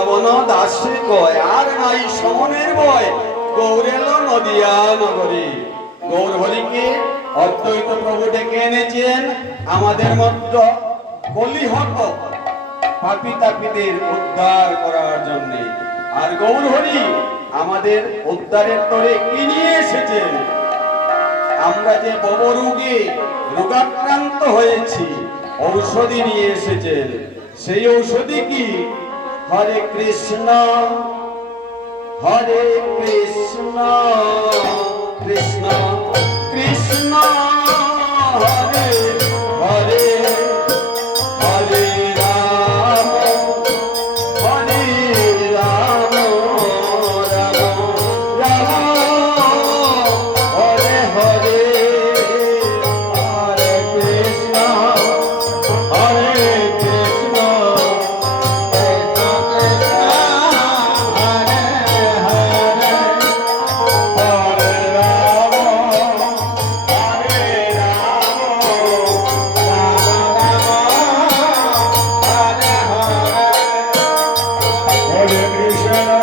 বৃন্দাবন দাসে কয় আর নাই সমনের বয় গৌরেল নদিয়া নগরী। গৌর হরিকে অদ্বৈত প্রভু ডেকে এনেছেন আমাদের মধ্য কলিহত পাপী তাপীদের উদ্ধার করার জন্য। আর গৌর হরি আমাদের উদ্ধারের তরে কি নিয়ে এসেছেন? আমরা যে ববরোগে রোগাক্রান্ত হয়েছি ঔষধি নিয়ে এসেছেন। সেই ঔষধি কি? হরে কৃষ্ণ হরে কৃষ্ণ কৃষ্ণ কৃষ্ণ হরে হরে হরে রাম হরে রাম রাম রাম হরে হরে হরে কৃষ্ণ হরে কৃষ্ণ Krishna